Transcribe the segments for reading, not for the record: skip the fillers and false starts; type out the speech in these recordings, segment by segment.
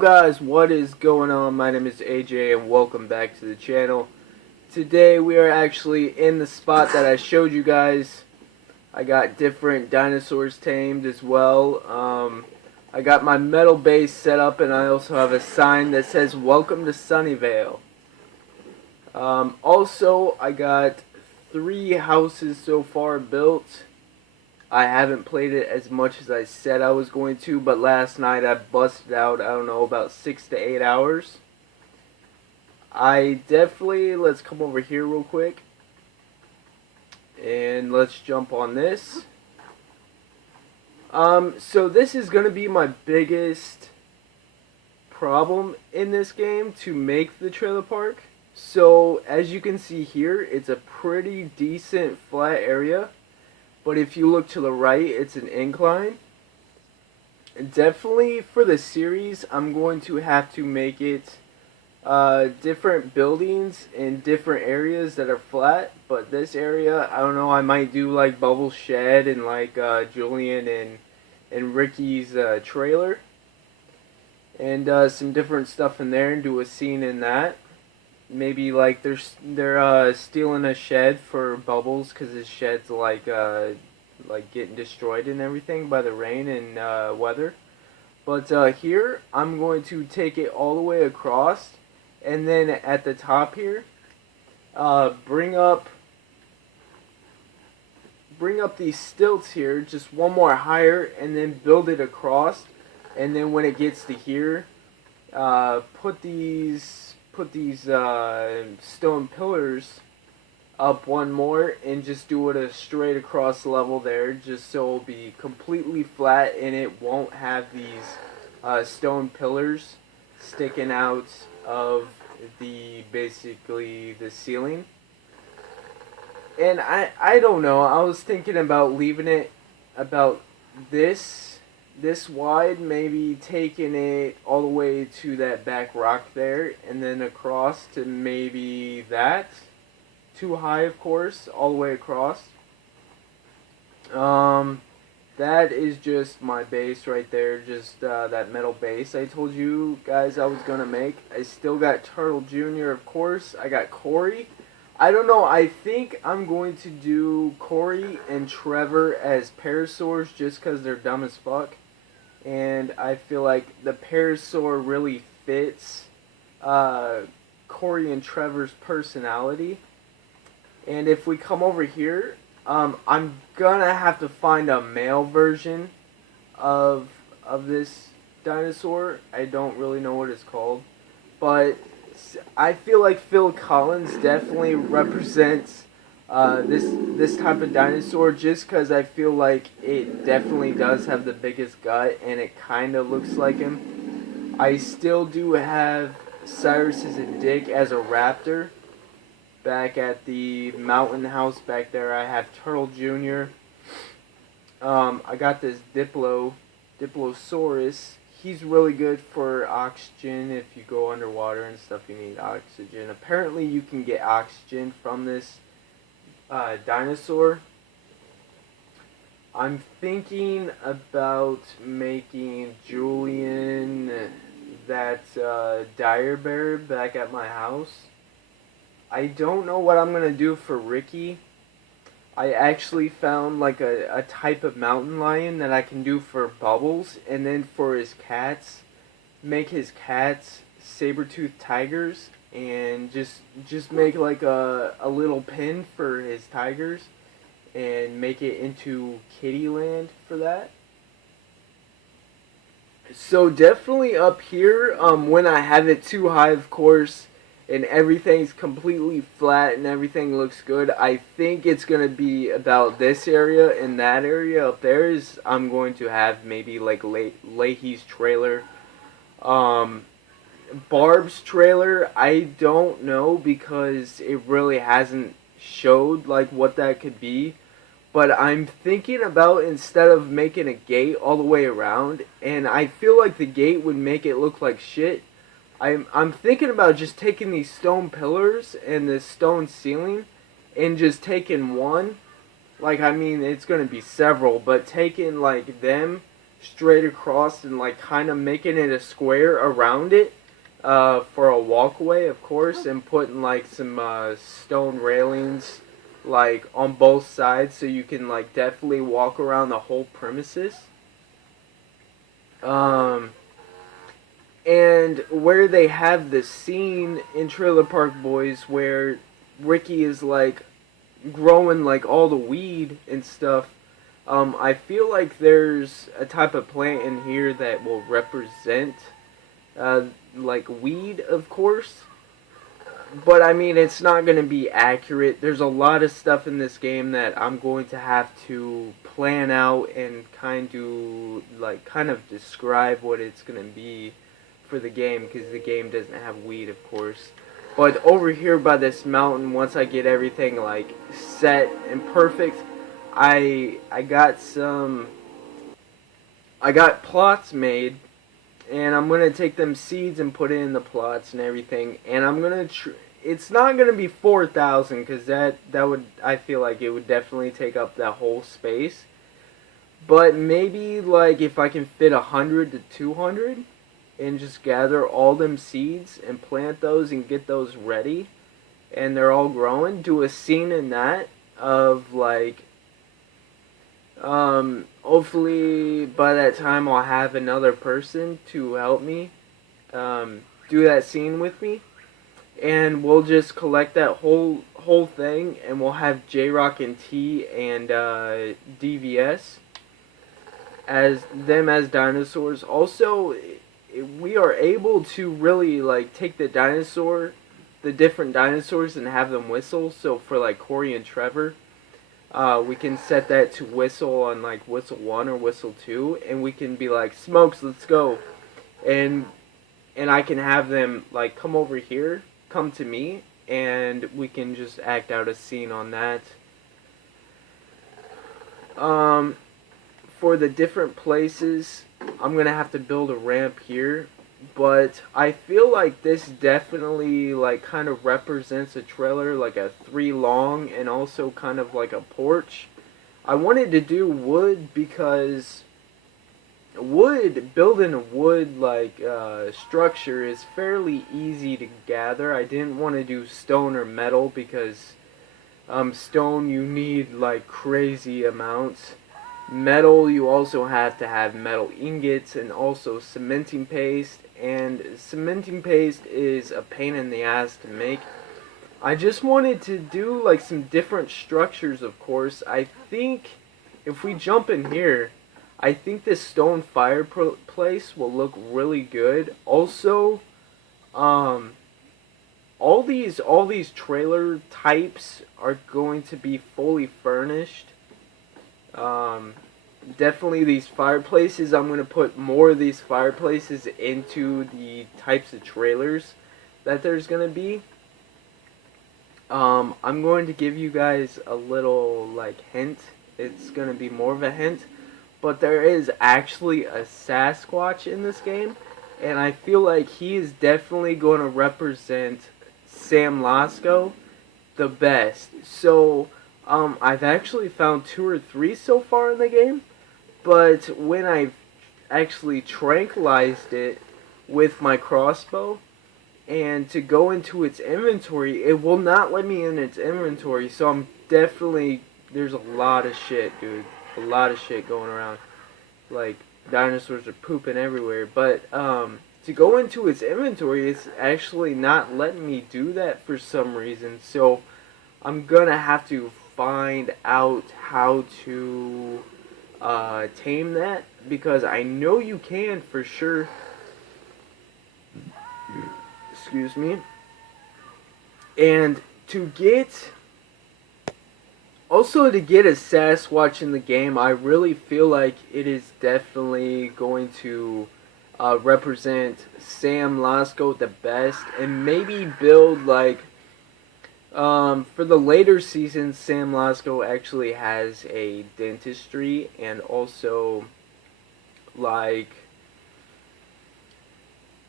Guys, what is going on? My name is AJ and welcome back to the channel. Today we are actually in the spot that I showed you guys. I got different dinosaurs tamed as well. I got my metal base set up and I also have a sign that says welcome to Sunnyvale. Also, I got 3 houses so far built. I haven't played it as much as I said I was going to, but last night I busted out, I don't know, about 6 to 8 hours. Let's come over here real quick. And let's jump on this. So this is going to be my biggest problem in this game to make the trailer park. So, as you can see here, it's a pretty decent flat area. But if you look to the right, it's an incline. Definitely for the series, I'm going to have to make it different buildings in different areas that are flat. But this area, I don't know, I might do like Bubble's shed and like Julian and Ricky's trailer. And some different stuff in there and do a scene in that. Maybe like they're stealing a shed for Bubbles because his shed's like getting destroyed and everything by the rain and weather. But here I'm going to take it all the way across, and then at the top here, bring up these stilts here, just one more higher, and then build it across. And then when it gets to here, put these stone pillars up one more and just do it a straight across level there, just so it'll be completely flat and it won't have these stone pillars sticking out of basically the ceiling. And I don't know, I was thinking about leaving it about this wide, maybe taking it all the way to that back rock there, and then across to maybe that. Too high, of course, all the way across. That is just my base right there, just that metal base I told you guys I was gonna make. I still got Turtle Jr., of course. I got Corey. I don't know, I think I'm going to do Corey and Trevor as parasaurs just because they're dumb as fuck. And I feel like the parasaur really fits Corey and Trevor's personality. And if we come over here, I'm gonna have to find a male version of this dinosaur. I don't really know what it's called, but I feel like Phil Collins definitely represents this type of dinosaur, just because I feel like it definitely does have the biggest gut and it kind of looks like him. I still do have Cyrus as a dick as a raptor. Back at the mountain house back there, I have Turtle Jr. I got this Diplosaurus. He's really good for oxygen. If you go underwater and stuff, you need oxygen. Apparently you can get oxygen from this dinosaur. I'm thinking about making Julian that dire bear back at my house. I don't know what I'm gonna do for Ricky. I actually found like a type of mountain lion that I can do for Bubbles, and then for his cats, make his cats saber-toothed tigers, and just make like a little pen for his tigers and make it into kitty land for that. So definitely up here, when I have it too high, of course, and everything's completely flat and everything looks good, I think it's going to be about this area, and that area up there is I'm going to have maybe like Leahy's trailer. Barb's trailer, I don't know, because it really hasn't showed like what that could be. But I'm thinking about, instead of making a gate all the way around, and I feel like the gate would make it look like shit, I'm thinking about just taking these stone pillars and this stone ceiling and just taking one, like, I mean, it's going to be several, but taking like them straight across and like kind of making it a square around it for a walkway, of course, and putting like some stone railings like on both sides so you can like definitely walk around the whole premises. And where they have the scene in Trailer Park Boys where Ricky is like growing like all the weed and stuff, I feel like there's a type of plant in here that will represent like weed, of course. But I mean, it's not going to be accurate. There's a lot of stuff in this game that I'm going to have to plan out and kind of describe what it's going to be for the game, because the game doesn't have weed, of course. But over here by this mountain, once I get everything like set and perfect, I got plots made, and I'm gonna take them seeds and put it in the plots and everything, and I'm gonna it's not gonna be 4,000, because that would, I feel like it would definitely take up that whole space. But maybe like if I can fit 100 to 200 and just gather all them seeds and plant those and get those ready and they're all growing, do a scene in that of like hopefully by that time I'll have another person to help me do that scene with me, and we'll just collect that whole thing, and we'll have J-Rock and T and DVS as dinosaurs. Also, we are able to really like take the different dinosaurs and have them whistle. So for like Corey and Trevor, we can set that to whistle on like whistle 1 or whistle 2, and we can be like, Smokes, let's go, and I can have them like come over here, come to me, and we can just act out a scene on that. For the different places, I'm gonna have to build a ramp here, but I feel like this definitely like kind of represents a trailer, like a 3 long, and also kind of like a porch. I wanted to do wood because building a wood like structure is fairly easy to gather. I didn't want to do stone or metal because stone you need like crazy amounts. Metal, you also have to have metal ingots and also cementing paste, and cementing paste is a pain in the ass to make. I just wanted to do like some different structures, of course. I think if we jump in here, I think this stone fireplace will look really good. Also, all these trailer types are going to be fully furnished. Definitely these fireplaces, I'm going to put more of these fireplaces into the types of trailers that there's going to be. I'm going to give you guys a little like hint. It's going to be more of a hint, but there is actually a Sasquatch in this game, and I feel like he is definitely going to represent Sam Lasco the best. So I've actually found 2 or 3 so far in the game, but when I actually tranquilized it with my crossbow and to go into its inventory, it will not let me in its inventory. So I'm definitely, there's a lot of shit, dude, a lot of shit going around. Like dinosaurs are pooping everywhere, but to go into its inventory, it's actually not letting me do that for some reason. So I'm gonna have to find out how to tame that, because I know you can for sure. Excuse me. And to get a Sasquatch in the game, I really feel like it is definitely going to represent Sam Lasco the best, and maybe build like for the later seasons. Sam Lasco actually has a dentistry, and also like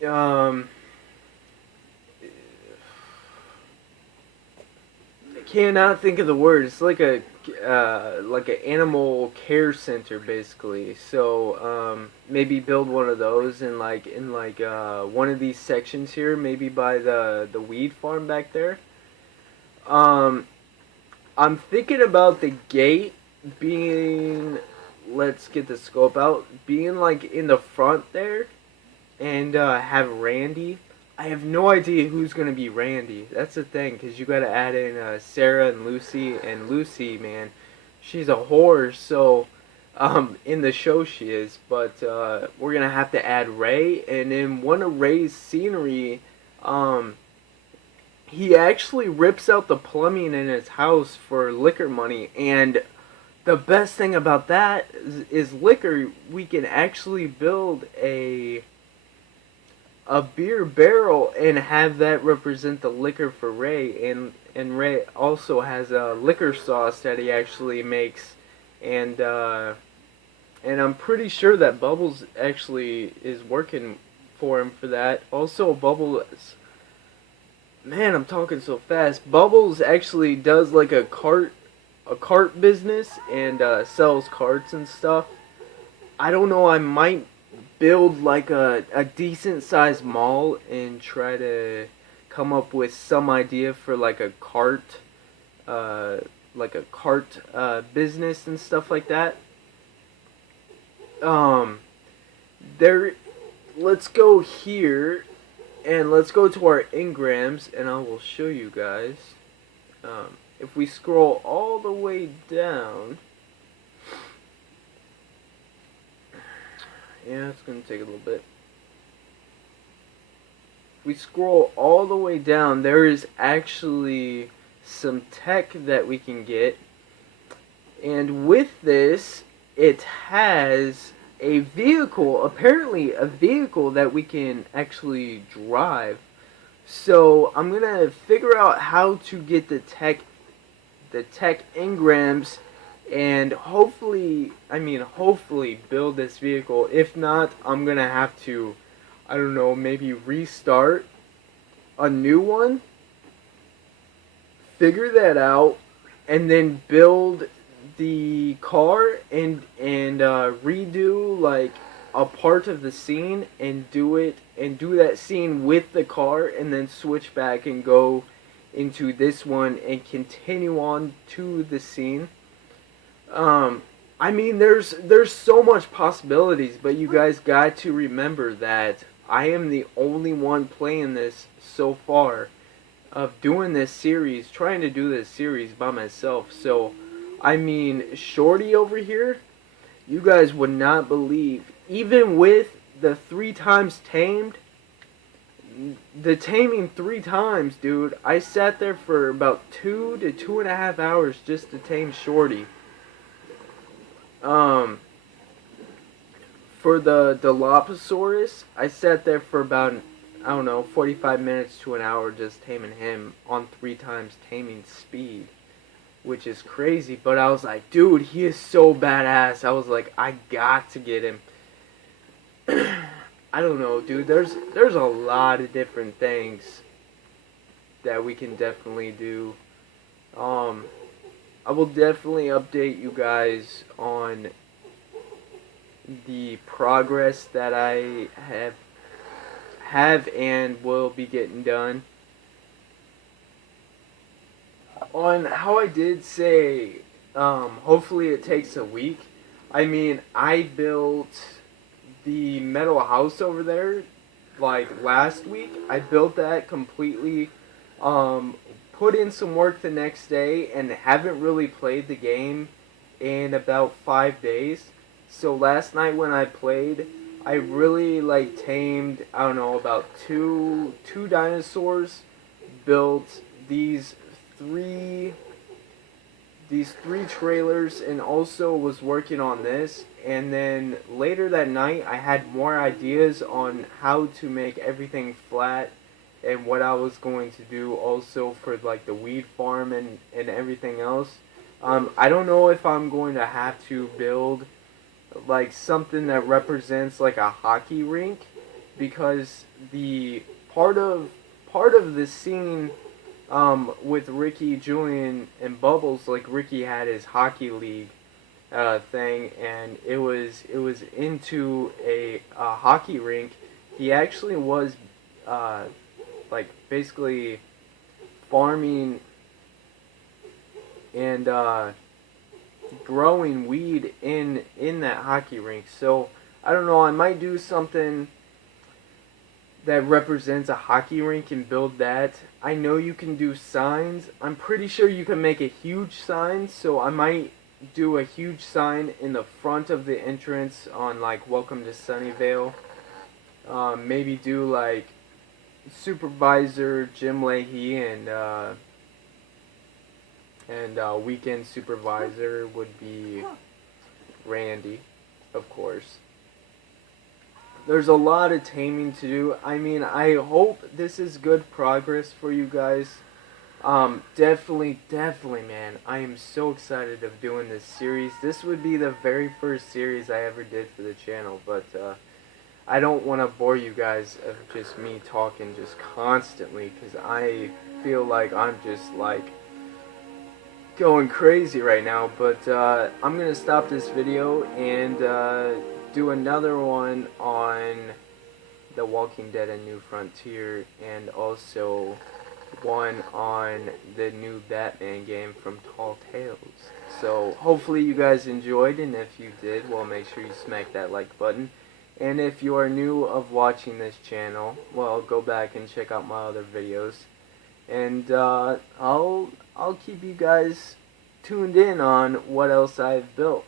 I cannot think of the word. It's like a like an animal care center basically. So maybe build one of those in one of these sections here, maybe by the weed farm back there. Um, I'm thinking about the gate being, let's get the scope out, being like in the front there, and have Randy. I have no idea who's gonna be Randy. That's the thing, because you gotta add in Sarah and Lucy. And Lucy, man, she's a whore. So, in the show she is. But we're gonna have to add Ray. And in one of Ray's scenery, he actually rips out the plumbing in his house for liquor money. And the best thing about that is liquor. We can actually build a beer barrel and have that represent the liquor for Ray, and Ray also has a liquor sauce that he actually makes, and I'm pretty sure that Bubbles actually is working for him for that. Also, Bubbles, man, I'm talking so fast. Bubbles actually does like a cart business and sells carts and stuff. I don't know, I might build like a decent sized mall and try to come up with some idea for like a cart business and stuff like that. There, let's go here and let's go to our engrams and I will show you guys. If we scroll all the way down, yeah, it's going to take a little bit. If we scroll all the way down, there is actually some tech that we can get. And with this, it has a vehicle, apparently a vehicle that we can actually drive. So I'm going to figure out how to get the tech engrams and hopefully build this vehicle. If not, I'm gonna have to, I don't know, maybe restart a new one, figure that out, and then build the car and redo like a part of the scene and do that scene with the car, and then switch back and go into this one and continue on to the scene. I mean, there's so much possibilities, but you guys got to remember that I am the only one playing this so far, of doing this series, trying to do this series by myself. So, I mean, Shorty over here, you guys would not believe, even with the 3 times tamed, the taming 3 times, dude, I sat there for about 2 to 2.5 hours just to tame Shorty. For the Dilophosaurus, I sat there for about, I don't know, 45 minutes to an hour just taming him on 3 times taming speed, which is crazy. But I was like, dude, he is so badass. I was like, I got to get him. I don't know, dude. There's a lot of different things that we can definitely do. I will definitely update you guys on the progress that I have and will be getting done. On how I did say, hopefully it takes a week. I mean, I built the metal house over there like last week. I built that completely. Put in some work the next day and haven't really played the game in about 5 days. So last night when I played, I really like tamed, I don't know, about two dinosaurs, built these three trailers, and also was working on this. And then later that night I had more ideas on how to make everything flat and what I was going to do also for like the weed farm and everything else. I don't know if I'm going to have to build like something that represents like a hockey rink, because the part of the scene with Ricky, Julian, and Bubbles. Like Ricky had his hockey league thing, and it was into a hockey rink. He actually was like basically farming and growing weed in that hockey rink. So I don't know. I might do something that represents a hockey rink and build that. I know you can do signs. I'm pretty sure you can make a huge sign, so I might do a huge sign in the front of the entrance on like welcome to Sunnyvale. Maybe do like supervisor Jim Leahy and weekend supervisor would be Randy, of course. There's a lot of taming to do. I mean, I hope this is good progress for you guys. Definitely, man. I am so excited of doing this series. This would be the very first series I ever did for the channel, but I don't want to bore you guys of just me talking just constantly, because I feel like I'm just like going crazy right now. But I'm going to stop this video and do another one on The Walking Dead: A New Frontier, and also one on the new Batman game from Tall Tales. So hopefully you guys enjoyed, and if you did, well, make sure you smack that like button. And if you are new of watching this channel, well, go back and check out my other videos, and I'll keep you guys tuned in on what else I've built.